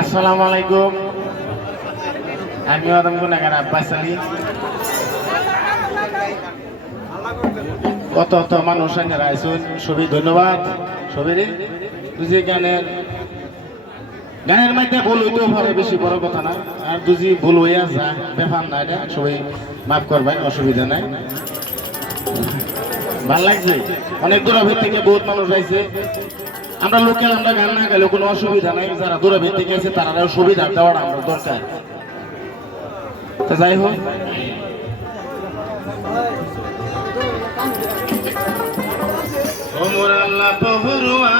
আসসালামু আলাইকুম। আমি আদম গুনাগার আব্বাস আলী। কত কত মানুষ আইসুন, সবই ধন্যবাদ। সবেরই দুজি গানের মধ্যে ভুল হইতেও পারে, বেশি বড় কথা না। আর দুজি ভুল হইয়া যা ব্যাপার না, এটা সবাই মাফ করবেন, অসুবিধা নাই। ভাল লাগছে, অনেক দূরাভির থেকে বহুত মানুষ আইছে। আমরা লোকাল, আমরা গান না গেলে কোনো অসুবিধা নাই। যারা দূরাভির থেকে আছে তারাও সুবিধা দেওয়ার আমরা দরকার। তো যাই হোক, ওমর আল্লাহ পহরুয়া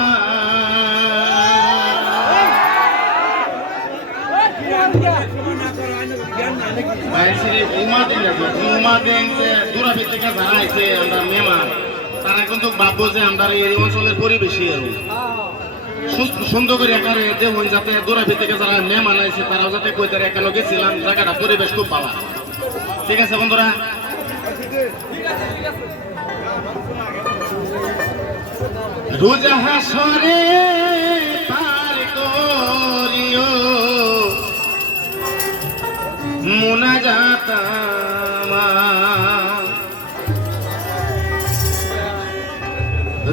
দূরাভির থেকে যারা আইছে আমরা মেহমান, তারা কিন্তু ভাববো যে আমরা এই অঞ্চলের পরিবেশী সুন্দর করে একারে দেবন, যাতে দূরাভির থেকে যারা মেহমান আইছে তারাও যাতে কই তারা এখানে গেছিলাম, জায়গাটা পরিবেশ খুব ভালো। ঠিক আছে বন্ধুরা, রোজা হাসরে পার করিও মুনাজাত আমার,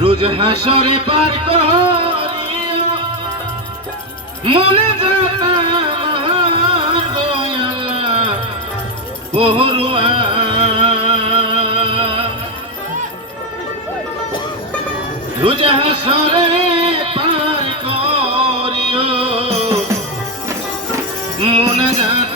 রোজা হাসরে পার করিও মুনাজাত আমার, দয়াল্লাহ পহরুয়া রোজা হাসরে পার করিও মুনাজাত